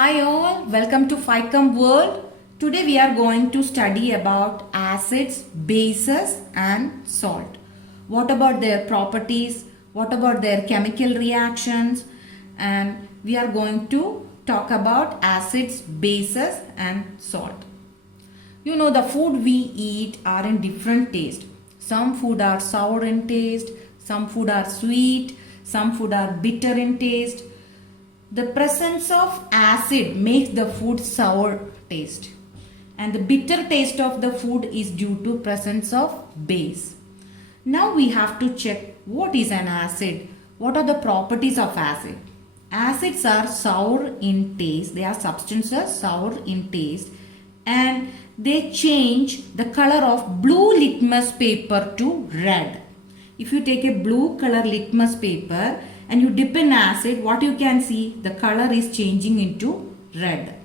Hi all, welcome to FICOM World. Today we are going to study about acids, bases and salt. What about their properties? What about their chemical reactions? And we are going to talk about acids, bases and salt. You know the food we eat are in different taste. Some food are sour in taste, some food are sweet, some food are bitter in taste. The presence of acid makes the food sour taste, and the bitter taste of the food is due to presence of base. Now we have to check what is an acid. What are the properties of acid? Acids are sour in taste. They are substances sour in taste, and they change the color of blue litmus paper to red. If you take a blue color litmus paper and you dip in acid, what you can see, the color is changing into red.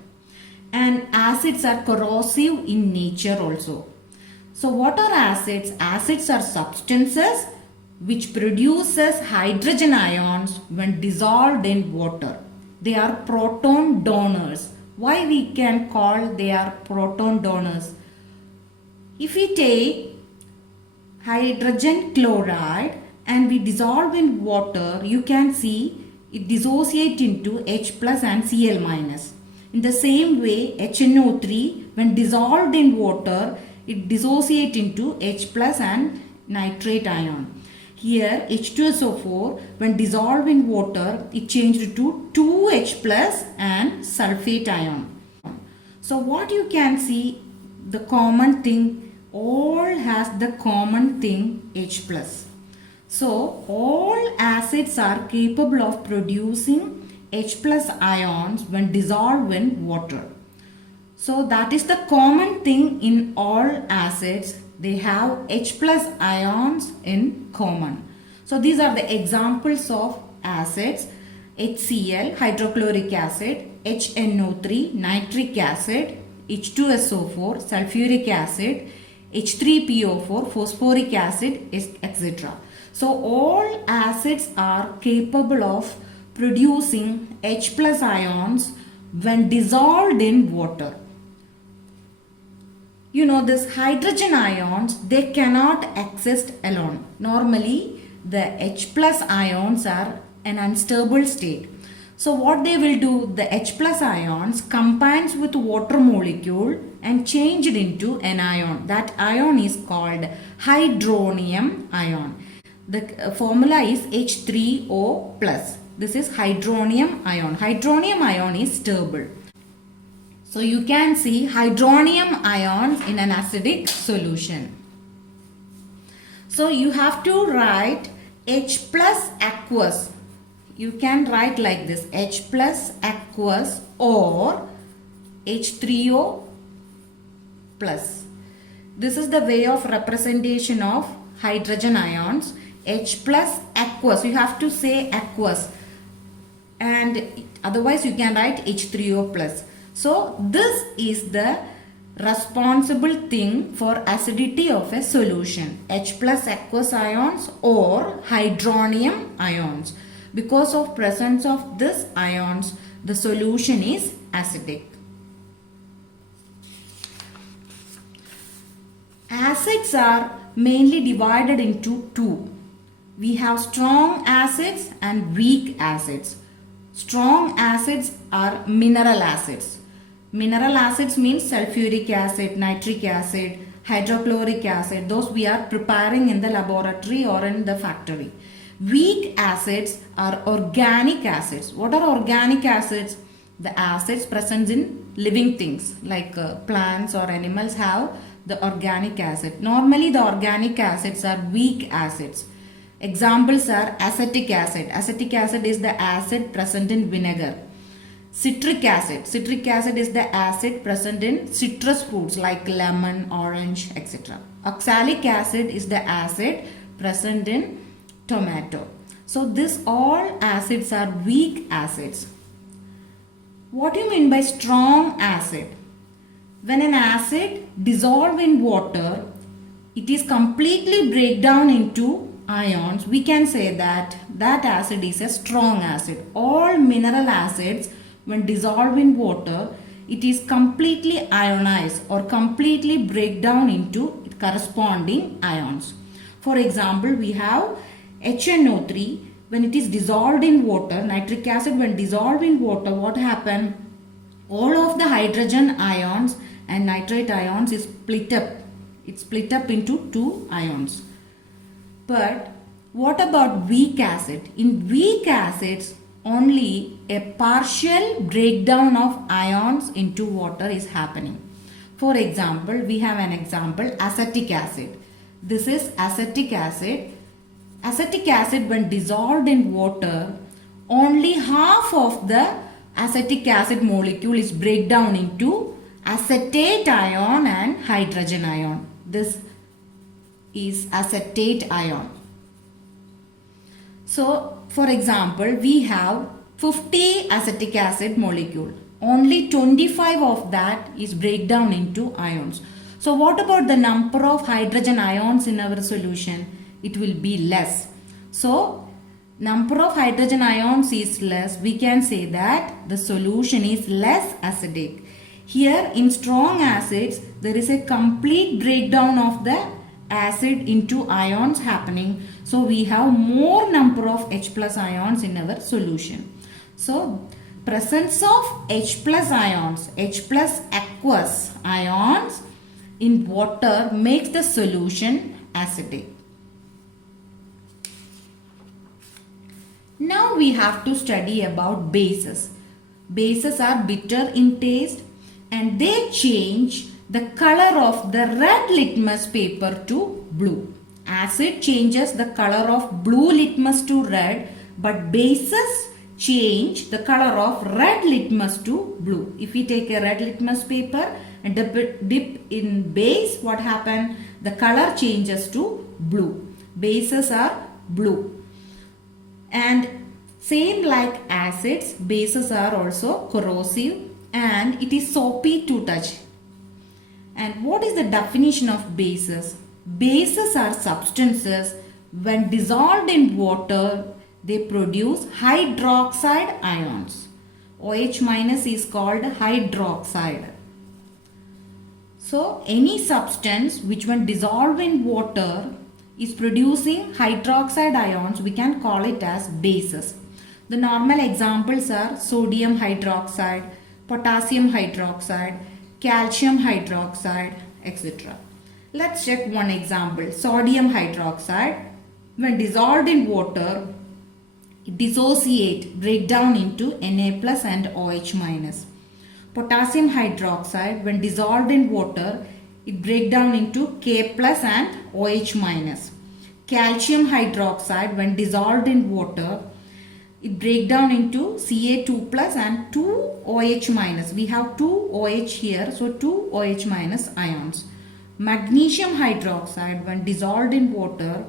And acids are corrosive in nature also. So what are acids? Acids are substances which produces hydrogen ions when dissolved in water. They are proton donors. Why we can call they are proton donors? If we take hydrogen chloride and we dissolve in water, you can see it dissociate into H plus and Cl minus. In the same way, HNO3 when dissolved in water, it dissociate into H plus and nitrate ion. Here H2SO4 when dissolved in water, it changed to 2H plus and sulfate ion. So what you can see, the common thing, all has the common thing H plus. So all acids are capable of producing H plus ions when dissolved in water. So that is the common thing in all acids. They have H plus ions in common. So these are the examples of acids: HCl, hydrochloric acid; HNO3, nitric acid; H2SO4, sulfuric acid; H3PO4, phosphoric acid, etc. So all acids are capable of producing H plus ions when dissolved in water. You know, this hydrogen ions, they cannot exist alone. Normally the H plus ions are an unstable state. So what they will do, the H plus ions combines with water molecule and change it into an ion. That ion is called hydronium ion. The formula is H3O plus. This is hydronium ion. Hydronium ion is stable. So you can see hydronium ions in an acidic solution. So you have to write H plus aqueous. You can write like this: H plus aqueous or H3O plus. This is the way of representation of hydrogen ions. H plus aqueous. You have to say aqueous, and otherwise you can write H3O plus. So this is the responsible thing for acidity of a solution: H plus aqueous ions or hydronium ions. Because of presence of this ions, the solution is acidic. Acids are mainly divided into two. We have strong acids and weak acids. Strong acids are mineral acids. Mineral acids means sulfuric acid, nitric acid, hydrochloric acid. Those we are preparing in the laboratory or in the factory. Weak acids are organic acids. What are organic acids? The acids present in living things like plants or animals have the organic acid. Normally the organic acids are weak acids. Examples are acetic acid. Acetic acid is the acid present in vinegar. Citric acid. Citric acid is the acid present in citrus fruits like lemon, orange, etc. Oxalic acid is the acid present in tomato. So this all acids are weak acids. What do you mean by strong acid? When an acid dissolves in water, it is completely break down into ions. We can say that that acid is a strong acid. All mineral acids when dissolved in water, it is completely ionized or completely break down into corresponding ions. For example, we have HNO3. When it is dissolved in water, nitric acid when dissolved in water, what happened? All of the hydrogen ions and nitrate ions is split up. It's split up into two ions. But what about weak acid? In weak acids, only a partial breakdown of ions into water is happening. For example, we have an example, acetic acid. This is acetic acid. Acetic acid when dissolved in water, only half of the acetic acid molecule is break down into acetate ion and hydrogen ion. This is acetate ion. So, for example, we have 50 acetic acid molecule. Only 25 of that is break down into ions. So, what about the number of hydrogen ions in our solution? It will be less. So, number of hydrogen ions is less. We can say that the solution is less acidic. Here in strong acids, there is a complete breakdown of the acid into ions happening. So we have more number of H plus ions in our solution. So presence of H plus ions, H plus aqueous ions in water makes the solution acidic. Now we have to study about bases. Bases are bitter in taste and they change the color of the red litmus paper to blue. Acid changes the color of blue litmus to red, but bases change the color of red litmus to blue. If we take a red litmus paper and dip in base, what happens? The color changes to blue. Bases are blue. And same like acids, bases are also corrosive and it is soapy to touch. And what is the definition of bases? Bases are substances when dissolved in water, they produce hydroxide ions. OH minus is called hydroxide. So any substance which when dissolved in water is producing hydroxide ions, we can call it as bases. The normal examples are sodium hydroxide, potassium hydroxide, calcium hydroxide, etc. Let's check one example. Sodium hydroxide, when dissolved in water, it dissociate, break down into Na plus and OH minus. Potassium hydroxide, when dissolved in water, it break down into K plus and OH minus. Calcium hydroxide, when dissolved in water, it break down into Ca2 plus and 2 OH minus. We have 2 OH here, so 2 OH minus ions. Magnesium hydroxide, when dissolved in water,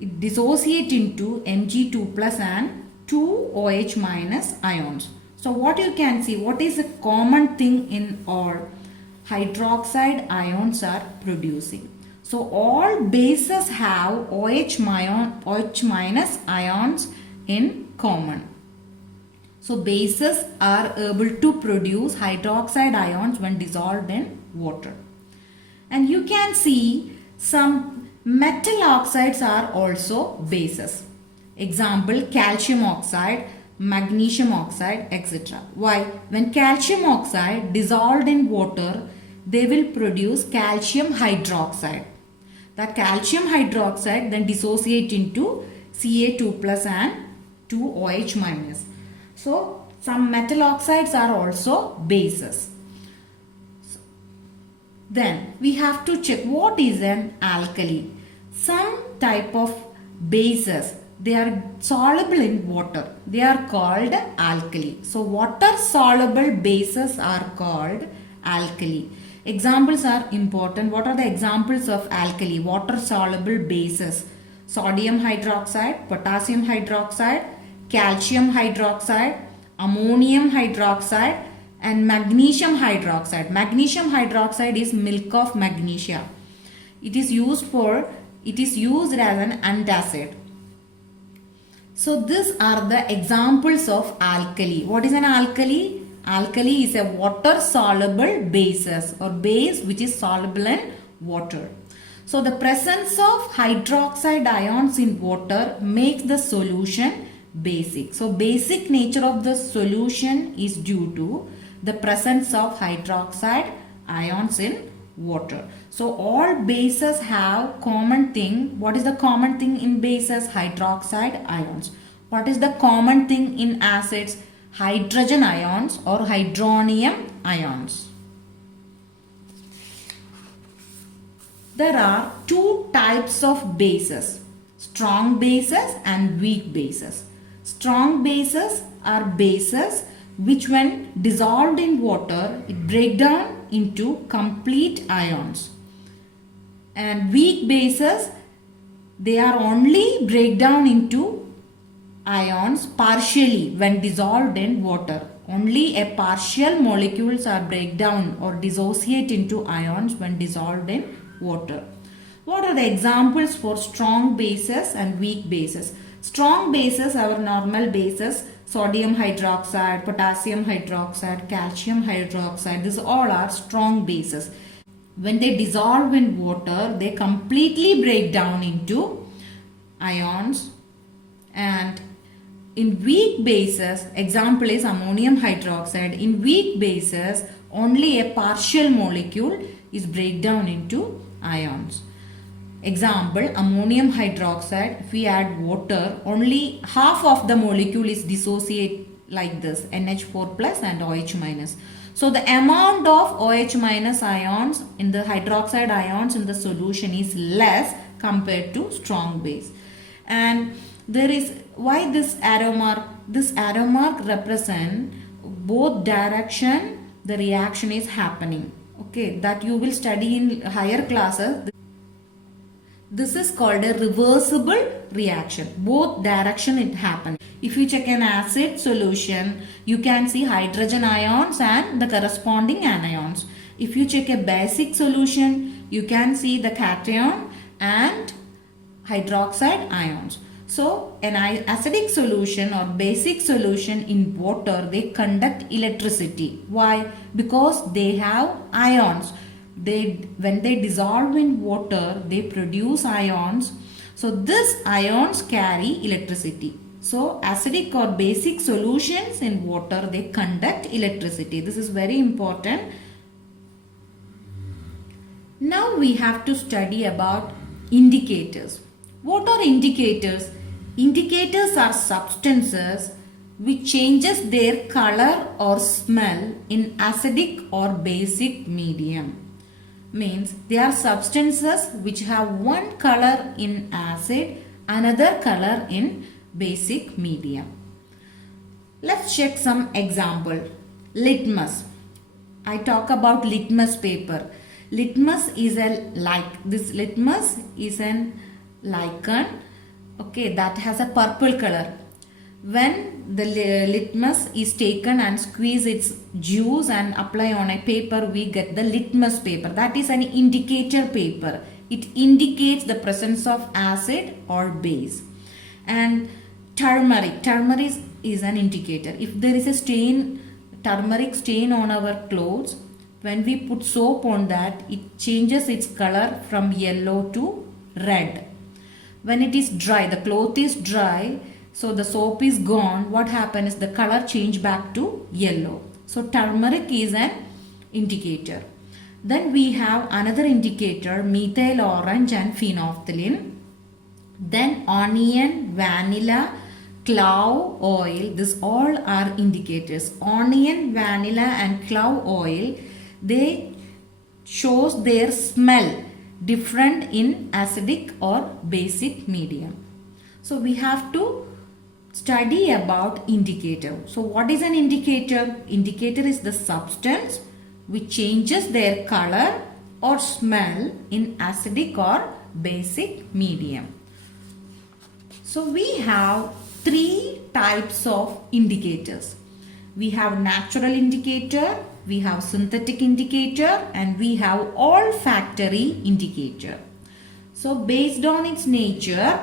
it dissociate into Mg2 plus and 2 OH minus ions. So what you can see, what is a common thing in all? Hydroxide ions are producing. So all bases have OH minus ions in common. So bases are able to produce hydroxide ions when dissolved in water. And you can see some metal oxides are also bases. Example, calcium oxide, magnesium oxide, etc. Why? When calcium oxide dissolved in water, they will produce calcium hydroxide. That calcium hydroxide then dissociate into Ca2 plus and 2 OH minus. So some metal oxides are also bases. Then we have to check what is an alkali. Some type of bases, they are soluble in water. They are called alkali. So water soluble bases are called alkali. Examples are important. What are the examples of alkali? Water soluble bases. Sodium hydroxide, potassium hydroxide, calcium hydroxide, ammonium hydroxide and magnesium hydroxide. Magnesium hydroxide is milk of magnesia. It is used as an antacid. So these are the examples of alkali. What is an alkali? Alkali is a water soluble basis or base which is soluble in water. So the presence of hydroxide ions in water makes the solution basic. So basic nature of the solution is due to the presence of hydroxide ions in water. So all bases have common thing. What is the common thing in bases? Hydroxide ions. What is the common thing in acids? Hydrogen ions or hydronium ions. There are two types of bases, strong bases and weak bases. Strong bases are bases which when dissolved in water, it break down into complete ions. And weak bases, they are only break down into ions partially when dissolved in water. Only a partial molecules are break down or dissociate into ions when dissolved in water. What are the examples for strong bases and weak bases? Strong bases, our normal bases, sodium hydroxide, potassium hydroxide, calcium hydroxide, these all are strong bases. When they dissolve in water, they completely break down into ions. And in weak bases, example is ammonium hydroxide. In weak bases, only a partial molecule is break down into ions. Example, ammonium hydroxide, if we add water, only half of the molecule is dissociate like this, NH4 plus and OH minus. So the amount of OH minus ions in the hydroxide ions in the solution is less compared to strong base. And there is, why this arrow mark? This arrow mark represent both direction the reaction is happening. Okay, that you will study in higher classes. This is called a reversible reaction. Both direction it happens. If you check an acid solution, you can see hydrogen ions and the corresponding anions. If you check a basic solution, you can see the cation and hydroxide ions. So an acidic solution or basic solution in water, they conduct electricity. Why? Because they have ions. When they dissolve in water, they produce ions. So these ions carry electricity. So acidic or basic solutions in water, they conduct electricity. This is very important. Now we have to study about indicators. What are indicators? Indicators are substances which changes their color or smell in acidic or basic medium. Means they are substances which have one color in acid, another color in basic medium. Let's check some example. Litmus. I talk about litmus paper. Litmus is this litmus is an lichen, okay, that has a purple color. When the litmus is taken and squeeze its juice and apply on a paper, we get the litmus paper. That is an indicator paper. It indicates the presence of acid or base. And turmeric. Turmeric is an indicator. If there is a stain, turmeric stain on our clothes, when we put soap on that, it changes its color from yellow to red. When it is dry, the cloth is dry, so the soap is gone, what happens is the color change back to yellow. So turmeric is an indicator. Then we have another indicator, methyl orange and phenolphthalein. Then onion, vanilla, clove oil, this all are indicators. Onion, vanilla and clove oil, they shows their smell different in acidic or basic medium. So we have to study about indicator. So what is an indicator? Indicator is the substance which changes their color or smell in acidic or basic medium. So we have three types of indicators. We have natural indicator, we have synthetic indicator, and we have olfactory indicator. So based on its nature,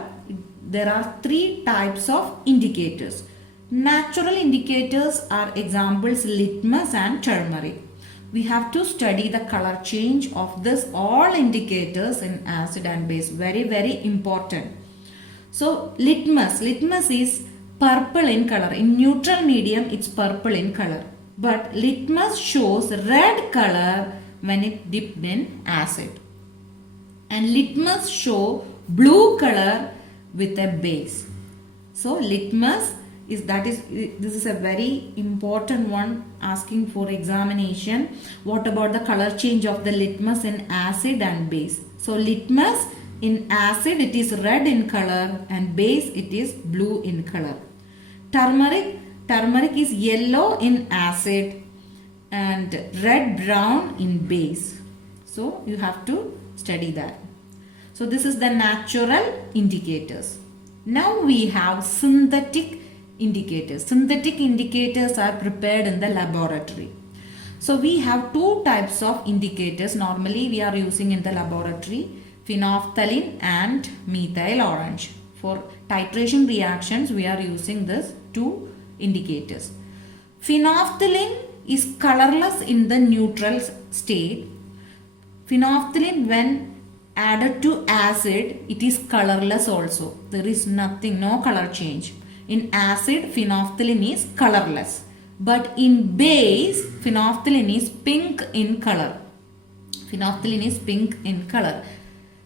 there are three types of indicators. Natural indicators are examples litmus and turmeric. We have to study the color change of this all indicators in acid and base. Very important. So litmus is purple in color. In neutral medium it's purple in color. But litmus shows red color when it dipped in acid. And litmus show blue color with a base. So litmus this is a very important one asking for examination. What about the color change of the litmus in acid and base? So litmus in acid it is red in color and base it is blue in color. Turmeric is yellow in acid and red brown in base. So you have to study that. So this is the natural indicators. Now we have synthetic indicators. Synthetic indicators are prepared in the laboratory. So we have two types of indicators normally we are using in the laboratory, phenolphthalein and methyl orange. For titration reactions we are using this two indicators. Phenolphthalein is colorless in the neutral state. Phenolphthalein when added to acid it is colorless also. There is nothing, no color change. In acid phenolphthalein is colorless. But in base phenolphthalein is pink in color. Phenolphthalein is pink in color.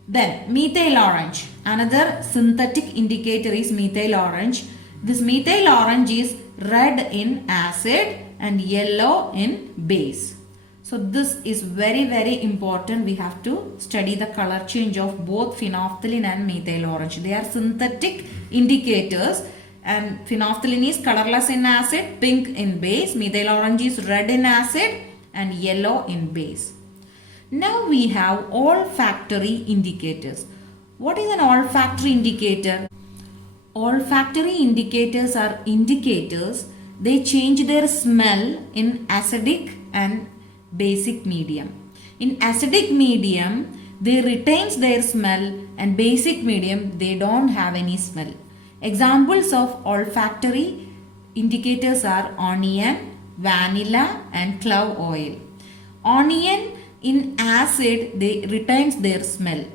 Then methyl orange. Another synthetic indicator is methyl orange. This methyl orange is red in acid and yellow in base. So this is very important. We have to study the color change of both phenolphthalein and methyl orange. They are synthetic indicators and phenolphthalein is colorless in acid, pink in base. Methyl orange is red in acid and yellow in base. Now we have olfactory indicators. What is an olfactory indicator? Olfactory indicators are indicators. They change their smell in acidic and basic medium. In acidic medium, they retains their smell and basic medium, they don't have any smell. Examples of olfactory indicators are onion, vanilla and clove oil. Onion in acid, they retains their smell.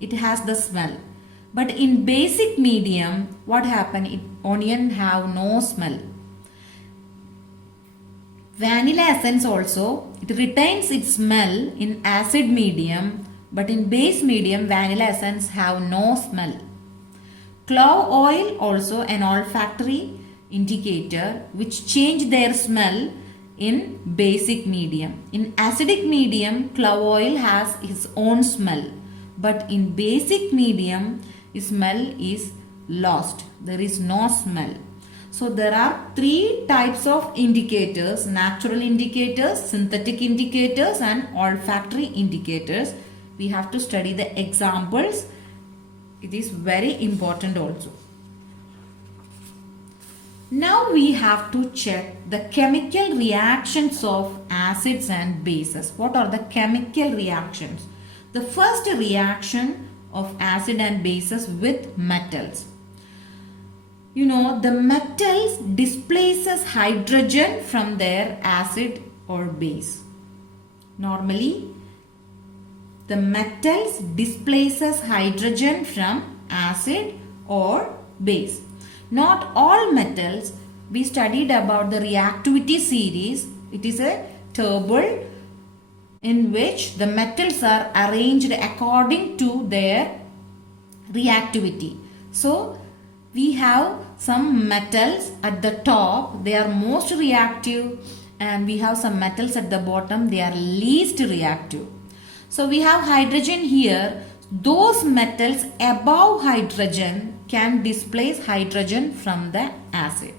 It has the smell. But in basic medium, what happened? Onion have no smell. Vanilla essence also, it retains its smell in acid medium, but in base medium, vanilla essence have no smell. Clove oil also an olfactory indicator which change their smell in basic medium. In acidic medium, clove oil has its own smell, but in basic medium, its smell is lost. There is no smell. So there are three types of indicators: natural indicators, synthetic indicators and olfactory indicators. We have to study the examples. It is very important also. Now we have to check the chemical reactions of acids and bases. What are the chemical reactions? The first reaction of acid and bases with metals. You know, the metals displaces hydrogen from their acid or base. Normally, the metals displaces hydrogen from acid or base. Not all metals. We studied about the reactivity series. It is a table in which the metals are arranged according to their reactivity. So, we have some metals at the top, they are most reactive, and we have some metals at the bottom, they are least reactive. So we have hydrogen here. Those metals above hydrogen can displace hydrogen from the acid.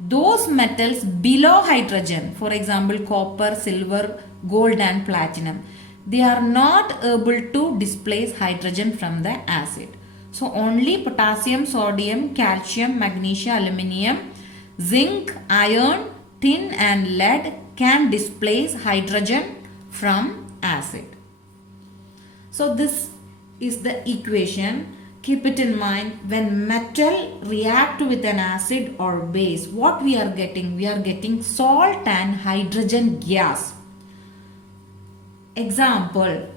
Those metals below hydrogen, for example copper, silver, gold and platinum, they are not able to displace hydrogen from the acid. So only potassium, sodium, calcium, magnesium, aluminium, zinc, iron, tin and lead can displace hydrogen from acid. So this is the equation. keep it in mind, when metal react with an acid or base, what we are getting? We are getting salt and hydrogen gas. Example,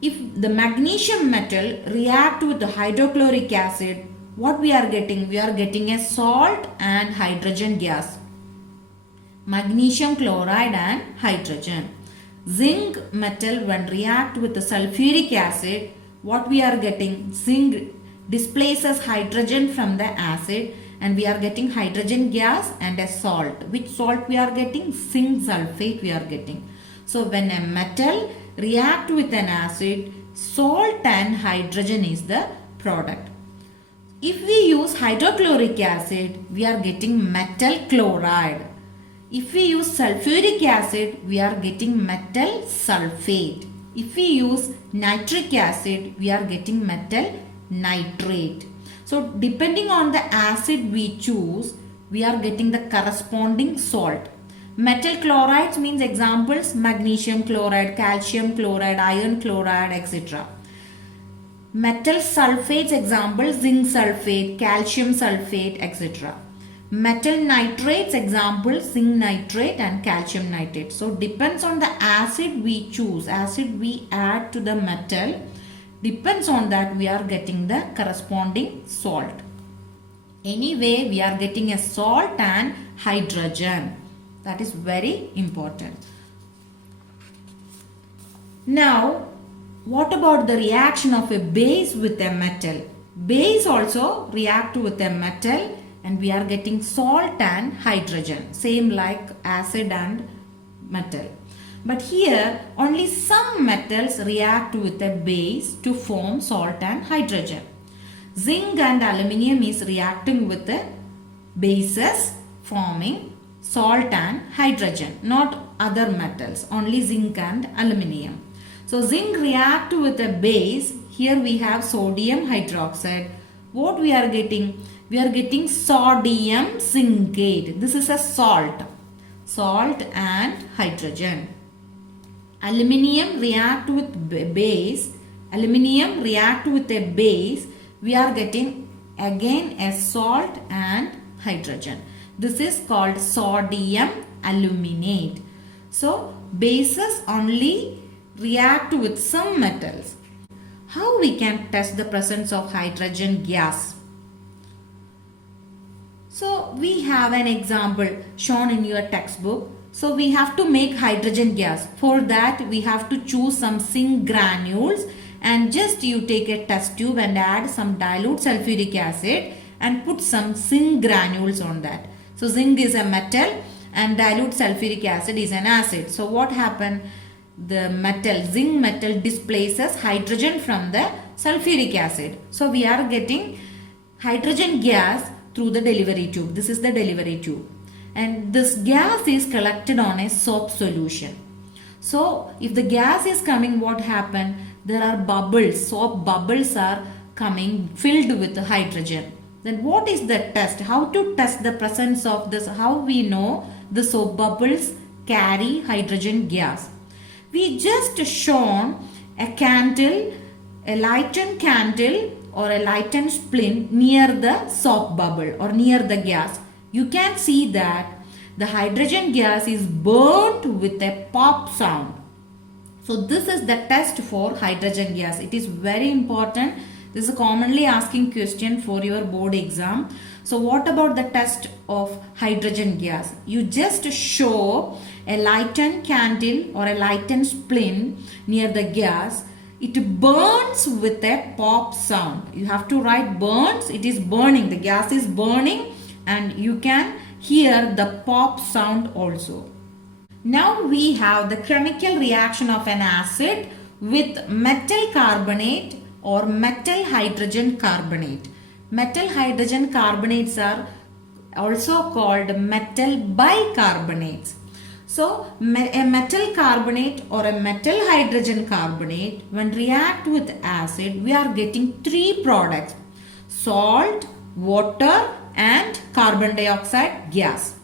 if the magnesium metal react with the hydrochloric acid, what we are getting? We are getting a salt and hydrogen gas. Magnesium chloride and hydrogen. Zinc metal when react with the sulfuric acid, what we are getting? Zinc displaces hydrogen from the acid and we are getting hydrogen gas and a salt. Which salt we are getting? Zinc sulfate we are getting. So when a metal react with an acid, salt and hydrogen is the product. If we use hydrochloric acid, we are getting metal chloride. If we use sulfuric acid, we are getting metal sulfate. If we use nitric acid, we are getting metal nitrate. So depending on the acid we choose, we are getting the corresponding salt. Metal chlorides means examples magnesium chloride, calcium chloride, iron chloride, etc. Metal sulfates example zinc sulfate, calcium sulfate, etc. Metal nitrates example zinc nitrate and calcium nitrate. So depends on the acid we choose, acid we add to the metal, depends on that we are getting the corresponding salt. Anyway, we are getting a salt and hydrogen. That is very important. Now, what about the reaction of a base with a metal? Base also react with a metal and we are getting salt and hydrogen, same like acid and metal. But here only some metals react with a base to form salt and hydrogen. Zinc and aluminium is reacting with the bases forming salt and hydrogen, not other metals, only zinc and aluminium. So zinc react with a base, here we have sodium hydroxide. What we are getting? We are getting sodium zincate. This is a salt. Salt and hydrogen. Aluminium react with base. Aluminium react with a base. We are getting again a salt and hydrogen. This is called sodium aluminate. So bases only react with some metals. How we can test the presence of hydrogen gas? So we have an example shown in your textbook. So we have to make hydrogen gas. For that we have to choose some zinc granules and just you take a test tube and add some dilute sulfuric acid and put some zinc granules on that. So zinc is a metal and dilute sulfuric acid is an acid. So what happened? The metal, zinc metal displaces hydrogen from the sulfuric acid. So we are getting hydrogen gas through the delivery tube. This is the delivery tube. And this gas is collected on a soap solution. So if the gas is coming, what happened? There are bubbles, soap bubbles are coming filled with hydrogen. Then what is the test? How to test the presence of this? How we know the soap bubbles carry hydrogen gas? We just shown a candle, a lightened candle or a lightened splint near the soap bubble or near the gas. You can see that the hydrogen gas is burnt with a pop sound. So this is the test for hydrogen gas. It is very important. This is a commonly asking question for your board exam. So what about the test of hydrogen gas? You just show a lightened candle or a lightened splint near the gas. It burns with a pop sound. You have to write burns. It is burning. The gas is burning and you can hear the pop sound also. Now we have the chemical reaction of an acid with metal carbonate or metal hydrogen carbonate. Metal hydrogen carbonates are also called metal bicarbonates. So a metal carbonate or a metal hydrogen carbonate when react with acid, we are getting three products: salt, water and carbon dioxide gas.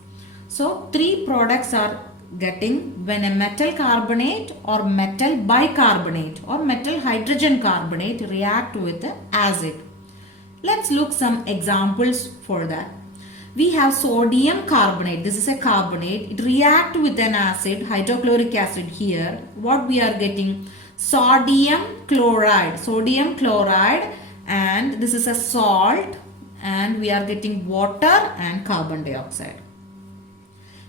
So three products are getting when a metal carbonate or metal bicarbonate or metal hydrogen carbonate react with acid. Let's look some examples for that. We have sodium carbonate. This is a carbonate. It reacts with an acid, hydrochloric acid here. What we are getting? Sodium chloride. Sodium chloride, and this is a salt, and we are getting water and carbon dioxide.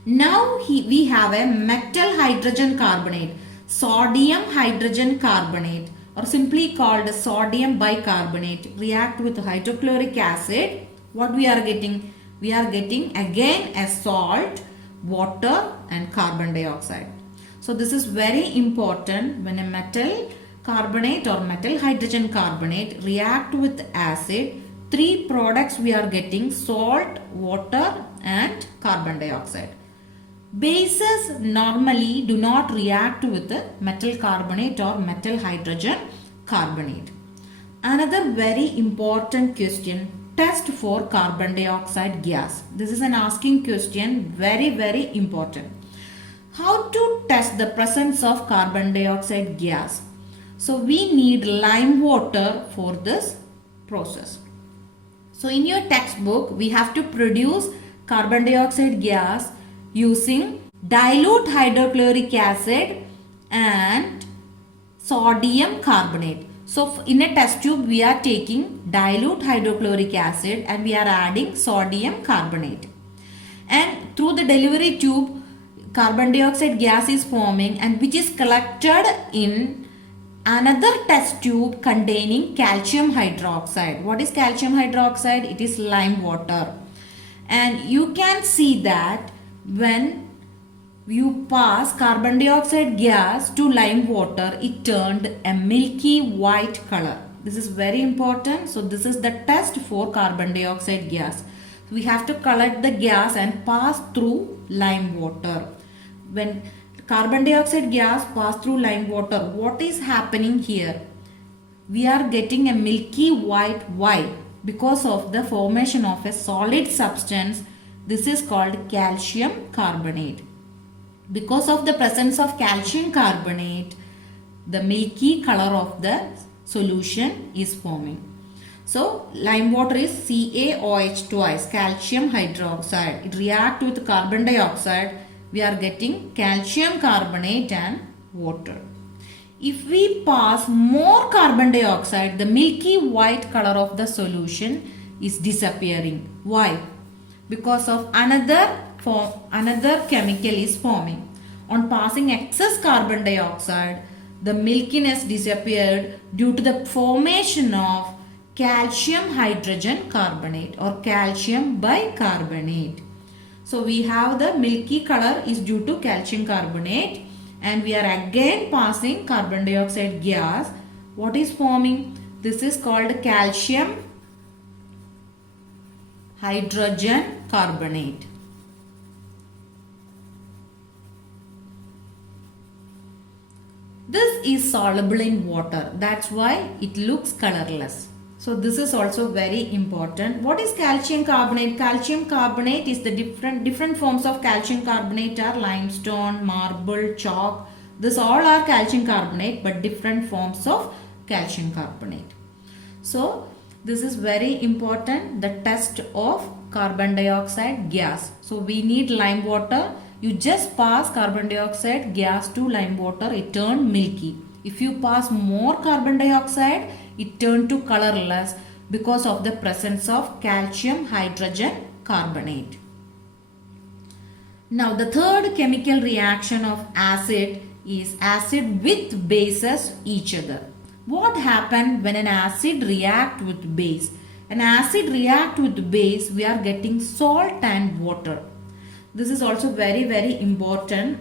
Now we have a metal hydrogen carbonate. Sodium hydrogen carbonate, or simply called sodium bicarbonate, react with hydrochloric acid. What we are getting? We are getting again a salt, water and carbon dioxide. So this is very important. When a metal carbonate or metal hydrogen carbonate react with acid, three products we are getting: salt, water and carbon dioxide. Bases normally do not react with the metal carbonate or metal hydrogen carbonate. Another very important question, test for carbon dioxide gas. This is an asking question, very important. How to test the presence of carbon dioxide gas? So we need lime water for this process. So in your textbook, we have to produce carbon dioxide gas using dilute hydrochloric acid and sodium carbonate. So in a test tube, we are taking dilute hydrochloric acid and we are adding sodium carbonate. And through the delivery tube, carbon dioxide gas is forming, and which is collected in another test tube containing calcium hydroxide. What is calcium hydroxide? It is lime water. And you can see that when you pass carbon dioxide gas to lime water, it turned a milky white color. This is very important. So this is the test for carbon dioxide gas. We have to collect the gas and pass through lime water. When carbon dioxide gas pass through lime water, what is happening here? We are getting a milky white. Why? Because of the formation of a solid substance. This is called calcium carbonate. Because of the presence of calcium carbonate, the milky color of the solution is forming. So lime water is CaOH twice, calcium hydroxide. It reacts with carbon dioxide. We are getting calcium carbonate and water. If we pass more carbon dioxide, the milky white color of the solution is disappearing. Why? Because of another chemical is forming. On passing excess carbon dioxide, the milkiness disappeared due to the formation of calcium hydrogen carbonate or calcium bicarbonate. So we have the milky color is due to calcium carbonate, and we are again passing carbon dioxide gas. What is forming? This is called calcium hydrogen carbonate. This is soluble in water. That's why it looks colorless. So this is also very important. What is calcium carbonate? Calcium carbonate is the different forms of calcium carbonate are limestone, marble, chalk. This all are calcium carbonate, but different forms of calcium carbonate. So this is very important, the test of carbon dioxide gas. So we need lime water. You just pass carbon dioxide gas to lime water, it turned milky. If you pass more carbon dioxide, it turned to colorless because of the presence of calcium hydrogen carbonate. Now the third chemical reaction of acid is acid with bases each other. What happens when an acid react with base? An acid react with base, we are getting salt and water. This is also very important.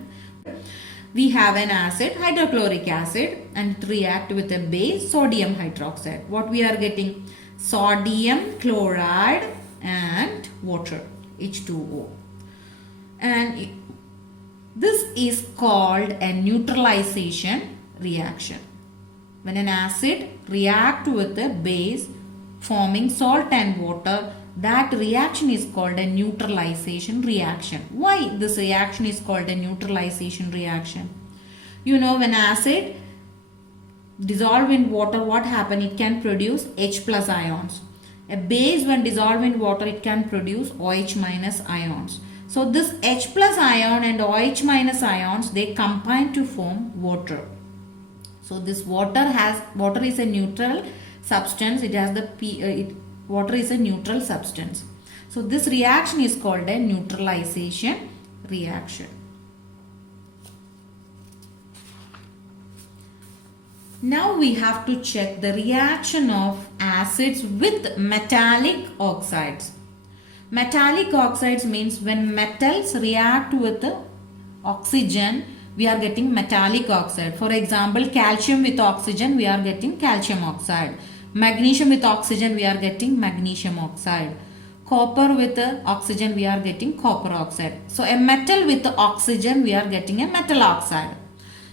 We have an acid, hydrochloric acid, and it react with a base, sodium hydroxide. What we are getting? Sodium chloride and water, H2O. And this is called a neutralization reaction. When an acid react with a base forming salt and water, that reaction is called a neutralization reaction. Why this reaction is called a neutralization reaction? You know, when acid dissolve in water, what happen? It can produce H plus ions. A base when dissolved in water, it can produce OH minus ions. So this H plus ion and OH minus ions, they combine to form water. So this water is a neutral substance. It has the water is a neutral substance. So this reaction is called a neutralization reaction. Now we have to check the reaction of acids with metallic oxides. Metallic oxides means when metals react with oxygen, we are getting metallic oxide. For example, calcium with oxygen, we are getting calcium oxide. Magnesium with oxygen, we are getting magnesium oxide. Copper with oxygen, we are getting copper oxide. So a metal with oxygen, we are getting a metal oxide.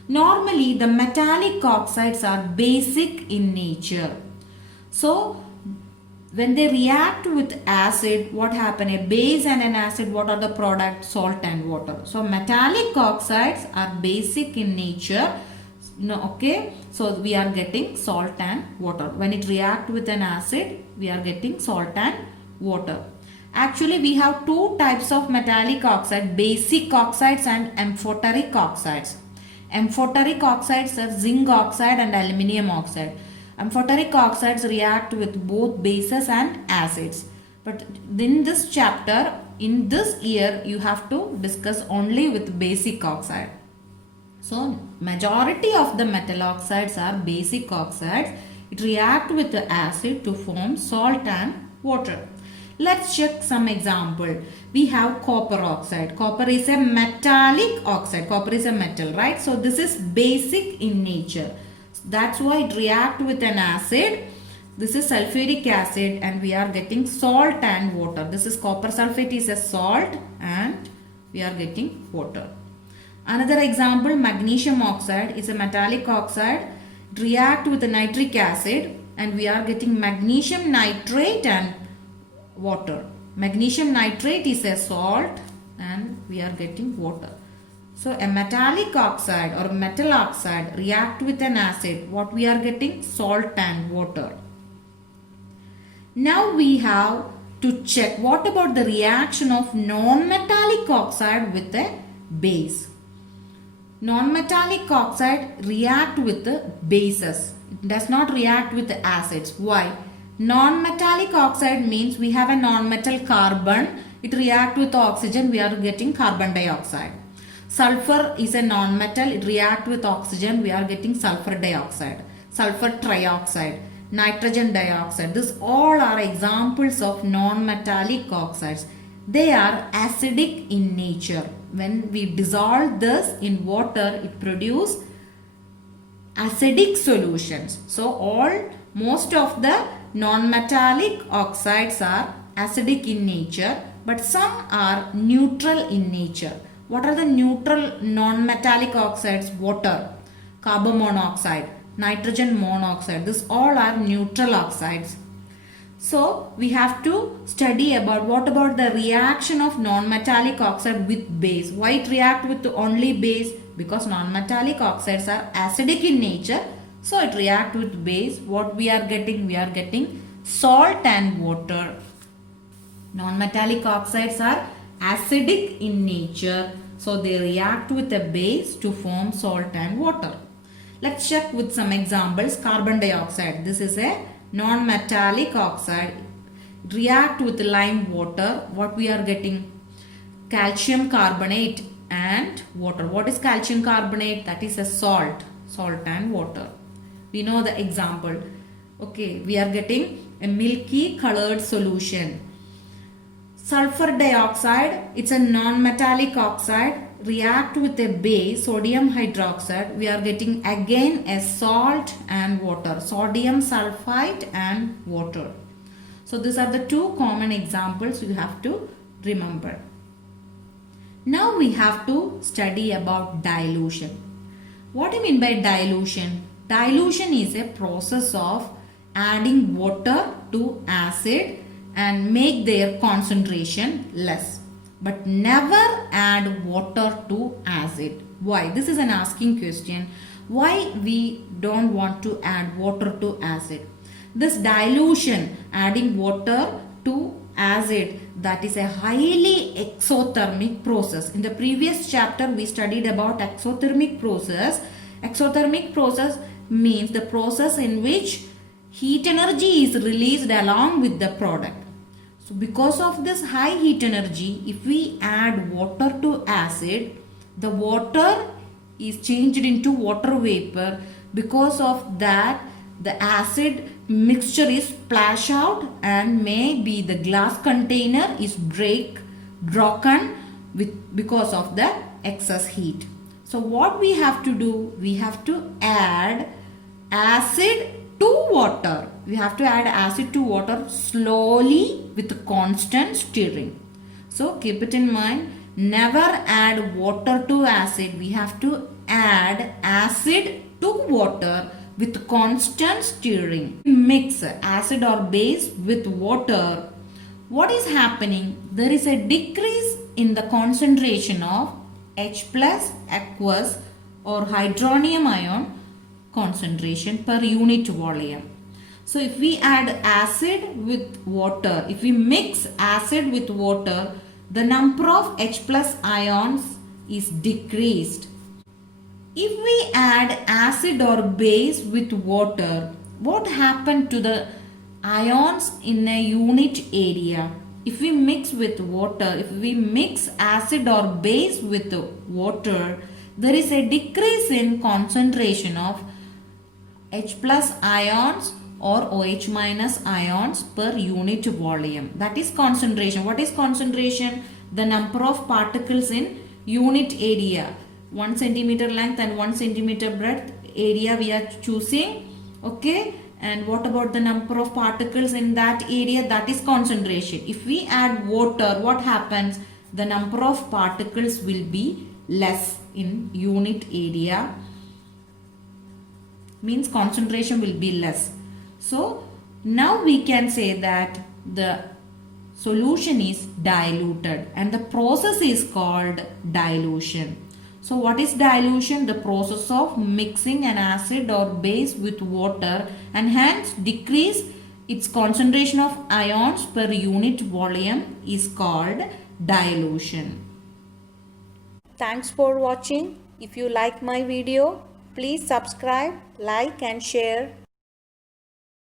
Normally, the metallic oxides are basic in nature. So, when they react with acid, what happens? A base and an acid, what are the products? Salt and water. So, metallic oxides are basic in nature. Okay. So, we are getting salt and water. When it reacts with an acid, we are getting salt and water. Actually, we have two types of metallic oxide, basic oxides and amphoteric oxides. Amphoteric oxides are zinc oxide and aluminium oxide. Amphoteric oxides react with both bases and acids. But in this chapter, in this year, you have to discuss only with basic oxide. So, majority of the metal oxides are basic oxides. It reacts with the acid to form salt and water. Let's check some example. We have copper oxide. Copper is a metallic oxide. Copper is a metal, right? So this is basic in nature. That's why it reacts with an acid. This is sulfuric acid and we are getting salt and water. This is copper sulfate is a salt and we are getting water. Another example, magnesium oxide is a metallic oxide. It reacts with the nitric acid and we are getting magnesium nitrate and water. Magnesium nitrate is a salt and we are getting water. So a metallic oxide or metal oxide react with an acid. What we are getting? Salt and water. Now we have to check what about the reaction of non-metallic oxide with a base. Non-metallic oxide react with the bases. It does not react with the acids. Why? Non-metallic oxide means we have a non-metal carbon. It reacts with oxygen. We are getting carbon dioxide. Sulfur is a non-metal. It reacts with oxygen. We are getting sulfur dioxide. Sulfur trioxide. Nitrogen dioxide. These all are examples of non-metallic oxides. They are acidic in nature. When we dissolve this in water, it produces acidic solutions. So most of the non-metallic oxides are acidic in nature, but some are neutral in nature. What are the neutral non-metallic oxides? Water, carbon monoxide, nitrogen monoxide. These all are neutral oxides. So we have to study about what about the reaction of non-metallic oxide with base. Why it react with only base? Because non-metallic oxides are acidic in nature. So it react with base. What we are getting? We are getting salt and water. Non-metallic oxides are acidic in nature. So they react with a base to form salt and water. Let's check with some examples. Carbon dioxide. This is a non-metallic oxide. It react with lime water. What we are getting? Calcium carbonate and water. What is calcium carbonate? That is a salt. Salt and water. We know the example. Okay, we are getting a milky colored solution. Sulfur dioxide, it's a non-metallic oxide, react with a base, sodium hydroxide. We are getting again a salt and water, sodium sulfite and water. So these are the two common examples you have to remember. Now we have to study about dilution. What do you mean by dilution? Dilution is a process of adding water to acid and make their concentration less. But never add water to acid. Why? This is an asking question. Why we don't want to add water to acid? This dilution, adding water to acid, that is a highly exothermic process. In the previous chapter we studied about exothermic process. Exothermic process means the process in which heat energy is released along with the product. So because of this high heat energy, if we add water to acid, the water is changed into water vapor. Because of that, the acid mixture is splash out, and maybe the glass container is broken because of the excess heat. So what we have to do, we have to add acid to water. We have to add acid to water slowly with constant stirring. So keep it in mind, never add water to acid. We have to add acid to water with constant stirring. Mix acid or base with water. What is happening? There is a decrease in the concentration of H plus aqueous or hydronium ion concentration per unit volume. So if we add acid with water, if we mix acid with water, the number of H plus ions is decreased. If we add acid or base with water, what happened to the ions in a unit area? If we mix with water, if we mix acid or base with water, there is a decrease in concentration of H plus ions or OH minus ions per unit volume. That is concentration. What is concentration? The number of particles in unit area. 1 centimeter length and 1 centimeter breadth area we are choosing. Okay. And what about the number of particles in that area? That is concentration. If we add water, what happens? The number of particles will be less in unit area. Means concentration will be less. So now we can say that the solution is diluted and the process is called dilution. So what is dilution? The process of mixing an acid or base with water and hence decrease its concentration of ions per unit volume is called dilution. Thanks for watching. If you like my video, please subscribe, like and share.